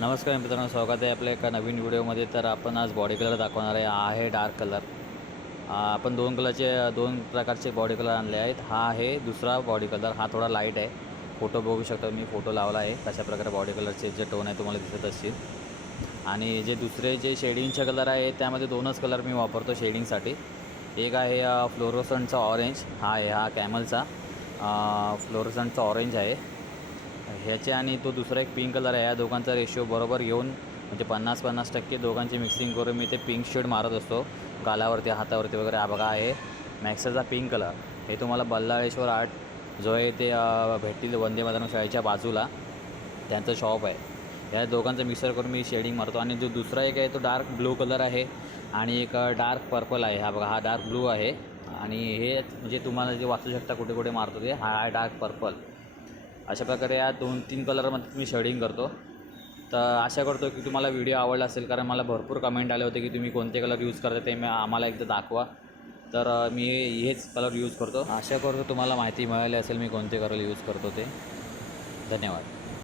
नमस्कार मित्रांनो स्वागत आहे आपल्या एका नवीन व्हिडिओमध्ये. तर आपण आज बॉडी कलर दाखवणार आहे. हा आहे डार्क कलर आपण दोन कलरचे दोन प्रकारचे बॉडी कलर आणले आहेत. हा आहे दुसरा बॉडी कलर हा थोडा लाइट आहे. फोटो बघू शकता मी फोटो लावला आहे. कशा प्रकारे बॉडी कलरचे जे टोन आहे तुम्हाला दिसत असतील. आणि जे दुसरे जे शेडिंगचे कलर आहे त्यामध्ये दोनच कलर मी वापरतो शेडिंगसाठी एक आहे फ्लोरोसनचा ऑरेंज हा आहे हा कॅमलचा फ्लोरोसनचा ऑरेंज आहे. ह्याचे आणि तो दुसरा एक पिंक कलर आहे. या दोघांचा रेशो बरोबर घेऊन म्हणजे पन्नास पन्नास टक्के दोघांची मिक्सिंग करून मी ते पिंक शेड मारत असतो. गालावरती हातावरती वगैरे. हा बघा आहे मॅक्साचा पिंक कलर हे तुम्हाला बल्लाळेश्वर आर्ट जो आहे ते भेटतील वंदे मातरम शाळेच्या बाजूला. त्यांचं शॉप आहे. या दोघांचं मिक्सर करून मी शेडिंग मारतो. आणि जो दुसरा एक आहे तो डार्क ब्लू कलर आहे. आणि एक डार्क पर्पल आहे. हा बघा हा डार्क ब्लू आहे. आणि हे म्हणजे तुम्हाला जे वाचू शकता कुठे कुठे मारतो ते हा आहे डार्क पर्पल अशा प्रकारे या दोन तीन कलरमध्ये मी शेडिंग करतो. तर आशा करतो की तुम्हाला व्हिडिओ आवडला असेल कारण मला भरपूर कमेंट आले होते की तुम्ही कोणते कलर यूज करता ते मी आम्हाला एकदा दाखवा. तर मी हेच कलर यूज करतो. आशा करतो तुम्हाला माहिती मिळाली असेल मी कोणते कलर यूज करतो ते. धन्यवाद.